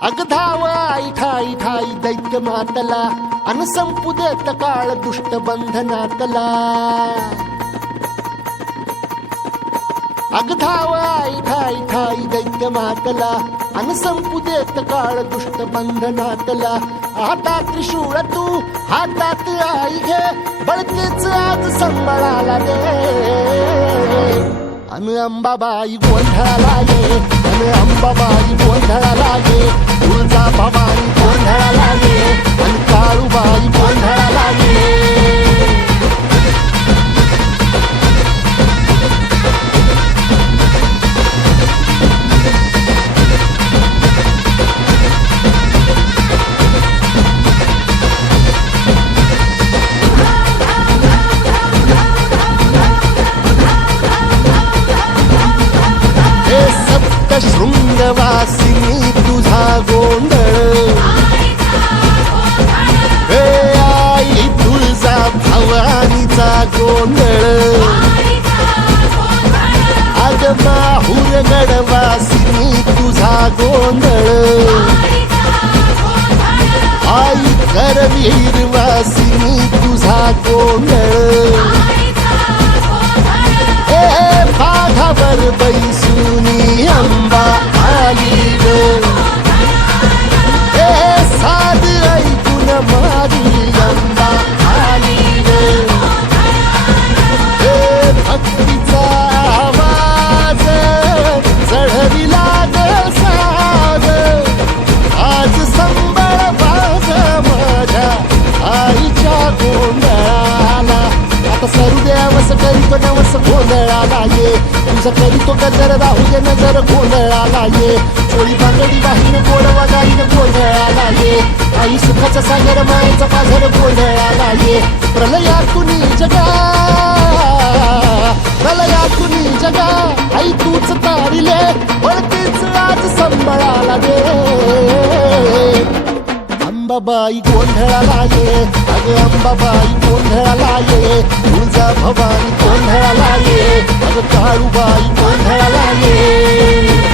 अग धाव आई ठाई ठाई दैत्य मातला अन संपू देत काळ दुष्ट बंधनातला अग धाव आई ठाई ठाई दैत्य मातला अन संपू देत काळ दुष्ट बंधनातला हातात त्रिशूळ तू हातात आई घे बळतेच आज संबळाला दे अन अंबाबाई गोंधळाला ये अन अंबाबाई गोंधळाला ये तुळजा भवानी गोंधळाला ये अन काळूबाई गोंधळाला ये शृंगवासिनी तुझा गोंधळ हे आई तुळजा भवानीचा गोंधळ अग माहूर गडवासिनी तुझा गोंधळ आई करवीर वासिनी तुझा गोंधळ हे बाघावर बैसुनी अंबा आली ग हे साध ऐकून माझी अंबा आली ग हे भक्तीचा आवाज चढविला ग साज आज संबळ बाज माझ्या आईच्या गोंधळाला आता सरुदेवस करीतो नवस गोंधळाला ये तुझं करीतो गजर राहू दे नजर गोंधळाला ये चोळी बांगडी वाहीन गोडवा गाईन गोंधळाला ये आई सुखाचा सागर मायेचा पाझर गोंधळाला ये प्रलयातून जगा प्रलयातून जगा आई तूच तारिले वळतीच आज संबळाला दे अंबाबाई गोंधळाला ये अग अंबाबाई गोंधळाला ये तुळजा भवानी गोंधळाला ये अग काळूबाई गोंधळाला ये